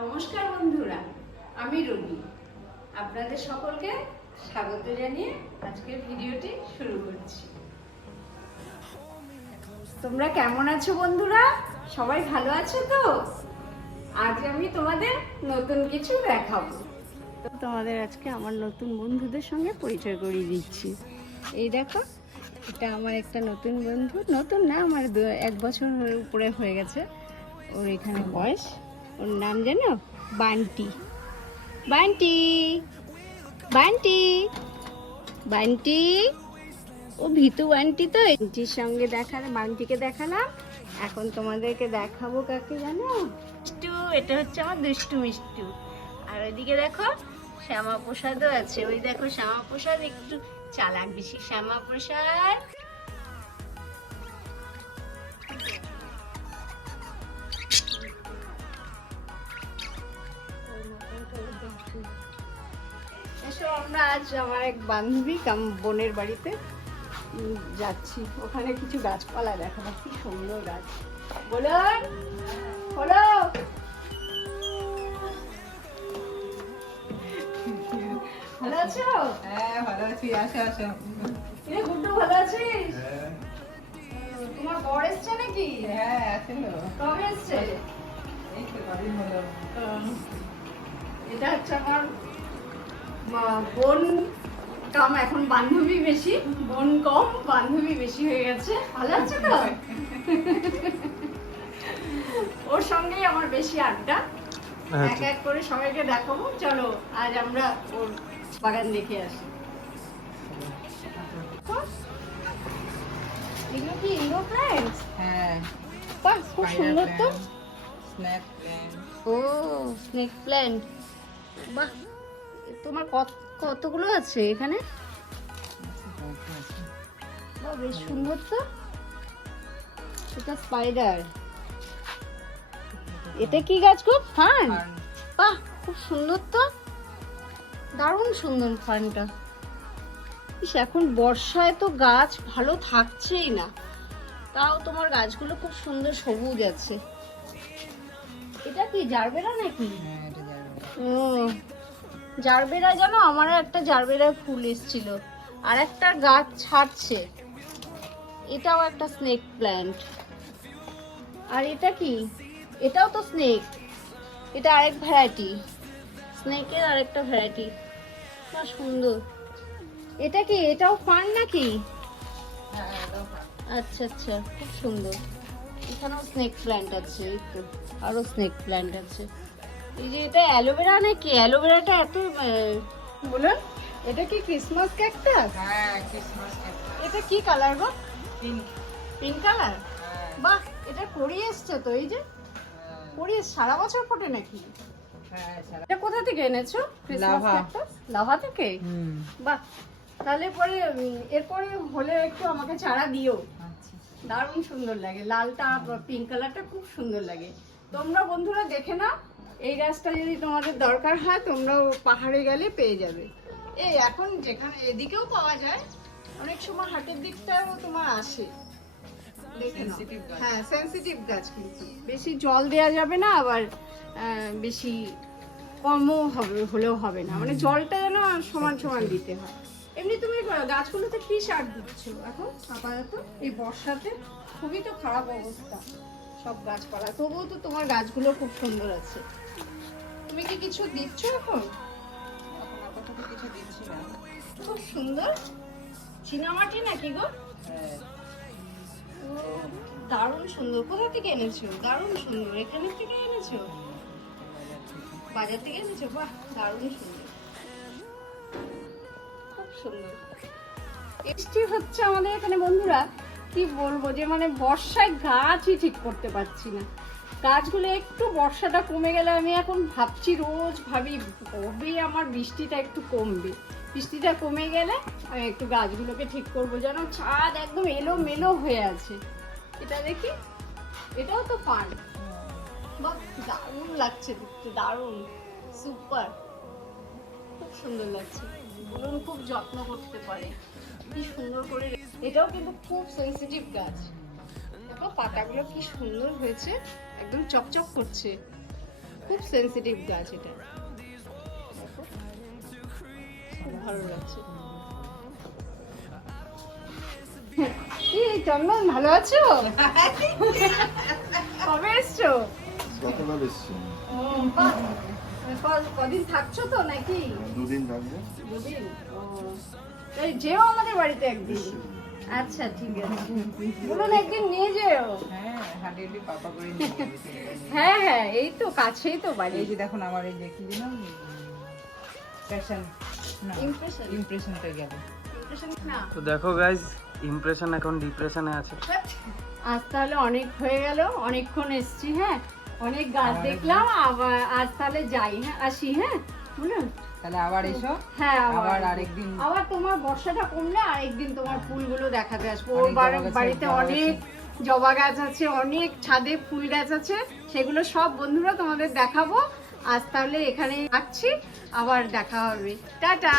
নমস্কার বন্ধুরা, আমি রবি। আপনাদের সকলকে স্বাগত জানিয়ে আজকের ভিডিওটি শুরু করছি। তোমরা কেমন আছো বন্ধুরা? সবাই ভালো আছো তো? আজ আমি তোমাদের নতুন কিছু দেখাবো। তোমাদের আজকে আমার নতুন বন্ধুদের সঙ্গে পরিচয় করিয়ে দিচ্ছি। এই দেখো, এটা আমার একটা নতুন বন্ধু। নতুন না, আমার 1 বছর উপরে হয়ে গেছে ওর এখানে বয়স। ওর নাম জানো? বান্টি। বান্টি বান্টি বান্টি ও ভিতু বান্টি। তো বান্টির সঙ্গে বান্টিকে দেখালাম। এখন তোমাদেরকে দেখাবো কাকে জানো? মিষ্টু। এটা হচ্ছে আমার দুষ্টু মিষ্টু। আর ওইদিকে দেখো শ্যামা প্রসাদও আছে। ওই দেখো শ্যামা প্রসাদ একটু চালাক বেশি। শ্যামা প্রসাদ এসো, আমরা আজ আমার এক বান্ধবী বোনের বাড়িতে যাচ্ছি। ওখানে কিছু গাছপালা দেখাবো, কি সুন্দর গাছ। বলুন, বলো। ভালো আছো? হ্যাঁ, ভালো আছি। আসো আসো। কিরে গুড্ডু, ভালো আছিস? তোমার বর এসছে নাকি? হ্যাঁ, আসলো। কবে এসছে? এই তো কদিন হলো। এটা হচ্ছে আমার বোন কম, এখন বান্ধবী বেশি। বোন কম, বান্ধবী বেশি হয়ে গেছে। ভালো আছে তো? ওর সঙ্গেই আমার বেশি আড্ডা। এক এক করে সবাইকে দেখাবো। চলো আজ আমরা ওর বাগান দেখে আসি। এগুলো কি ইনডোর প্ল্যান্টস? হ্যাঁ, বাহ, খুব সুন্দর তো। Snack plant. ও, স্নেক প্ল্যান্ট। বাহ, তোমার কতগুলো আছে এখানে? বাহ, বেশ সুন্দর তো। এটা স্পাইডার। এটা কি গাছ গো? ফার্ন। বাহ, খুব সুন্দর তো। দারুণ সুন্দর ফার্নটা। এখন বর্ষায় তো গাছ ভালো থাকছেই না, তাও তোমার গাছগুলো খুব সুন্দর সবুজ আছে। এটা কি জারবেরা নাকি? হ্যাঁ, এটা যাবে। ও, জারবেরা। জানো, আমারও একটা জারবেরা ফুল এসেছিল, আর একটা গাছ ছাড়ছে। এটাও একটা স্নেক প্ল্যান্ট। আর এটা কি? এটাও তো স্নেক। এটা আরেক ভ্যারাইটি, স্নেকের আরেকটা ভ্যারাইটি। না, সুন্দর। এটা কি? এটাও ফার্ন নাকি? হ্যাঁ, এটাও ভালো। আচ্ছা আচ্ছা, খুব সুন্দর। এখানেও স্নেক প্ল্যান্ট আছে। এই তো আরো স্নেক প্ল্যান্ট আছে। এই যে এটা অ্যালোভেরা নাকি? অ্যালোভেরাটা এত বলুন, এটা কি ক্রিসমাস ক্যাকটাস? হ্যাঁ, ক্রিসমাস কেক। এটা কি কালার গো? পিঙ্ক। Pink colour. হ্যাঁ, বাহ, এটা কড়ি এসছে তো। এই যে হ্যাঁ, কড়ি সারা বছর ফোটে নাকি? হ্যাঁ, সারা। এটা কোথা থেকে এনেছো? Christmas lava. ক্যাকটাস লাভা থেকে? হুম। বাহ, তাহলে পরে এরপরে হলে একটু আমাকে চারা দিও। আচ্ছা। দারুণ সুন্দর লাগে। লালটা পিঙ্ক কালারটা খুব সুন্দর লাগে। তোমরা বন্ধুরা দেখে নাও, এই গাছটা যদি তোমাদের দরকার হয় তোমরাও পাহাড়ে গেলে পেয়ে যাবে। এই এখন যেখানে এদিকেও পাওয়া যায়, অনেক সময় হাটের দিকটাও তোমার আসে। দেখে নাও। Sensitive গাছ। হ্যাঁ, সেনসিটিভ গাছ, কিন্তু বেশি জল দেওয়া যাবে না, আবার বেশি কমও হলেও হবে না। মানে জলটা যেন সমান সমান দিতে হয়। এমনি তুমি গাছগুলোতে কি সার দিচ্ছ এখন আপাতত এই বর্ষাতে? খুবই তো খারাপ অবস্থা সব গাছপালা, তবুও তো তোমার গাছগুলো খুব সুন্দর আছে। তুমি কি কিছু দিচ্ছ এখন? এখন আপাতত কিছু দিচ্ছি না। খুব সুন্দর। চীনামাটি নাকি গো? হ্যাঁ, ও, দারুণ সুন্দর। কোথা থেকে এনেছো? দারুণ সুন্দর। এখানে থেকে এনেছো? বাজার থেকে এনেছো? বাহ, দারুণ সুন্দর, খুব সুন্দর। বৃষ্টি হচ্ছে আমাদের এখানে বন্ধুরা। কি বলবো, যে মানে বর্ষায় গাছই ঠিক করতে পারছি না। গাছগুলো একটু বর্ষাটা কমে গেলে, আমি এখন ভাবছি, রোজ ভাবি কবে আমার বৃষ্টিটা একটু কমবে। বৃষ্টিটা কমে গেলে আমি একটু গাছগুলোকে ঠিক করবো। যেন ছাদ একদম এলোমেলো হয়ে আছে। এটা দেখি, এটাও তো ফান। বাহ, দারুণ লাগছে দেখতে, দারুণ, সুপার, খুব সুন্দর লাগছে। বলুন, খুব যত্ন করতে পারে, কি সুন্দর করে। এটাও কিন্তু খুব সেনসিটিভ গাছ। দেখো পাতাগুলো কি সুন্দর হয়েছে, একদম চকচক করছে। খুব সেনসিটিভ গাছ এটা। দেখো, খুব ভালো লাগছে। কি চন্দন, ভালো আছো? কবে এসছো? গতকাল এসছি, ও, বাহ। কদিন থাকছো তো নাকি? 2 দিন থাকবো। দুদিন? ও, তাই যেও আমাদের বাড়িতে একদিন। আচ্ছা ঠিক আছে, বলুন একদিন নিয়ে যেও। হ্যাঁ, হাঁটিয়ে পাপা করে নিয়ে গেছে। হ্যাঁ হ্যাঁ, এই তো কাছেই তো বাড়ি। এই যে দেখুন আমার এই যে কি যেন প্যাশন না Impression. ইমপ্রেশনটা গেল। না, তো দেখো গাইজ, ইমপ্রেশন এখন ডিপ্রেশনে আছে। আজ তাহলে অনেক হয়ে গেল, অনেকক্ষণ এসছি। হ্যাঁ, অনেক গাছ আবার দেখলাম। আবার আজ তাহলে যাই, হ্যাঁ আসি। হ্যাঁ বুঝলেন? তাহলে আবার এসো। হ্যাঁ আবার আরেকদিন আবার তোমার বর্ষাটা কমলে আরেকদিন তোমার ফুলগুলো দেখাতে আসবো। ওর অনেক জবা গাছের বাড়িতে জবা অনেক জবা গাছ আছে, অনেক ছাদে ফুল গাছ আছে, সেগুলো সব বন্ধুরা তোমাদের দেখাবো। আজ তাহলে এখানেই রাখছি, আবার দেখা হবে। টাটা।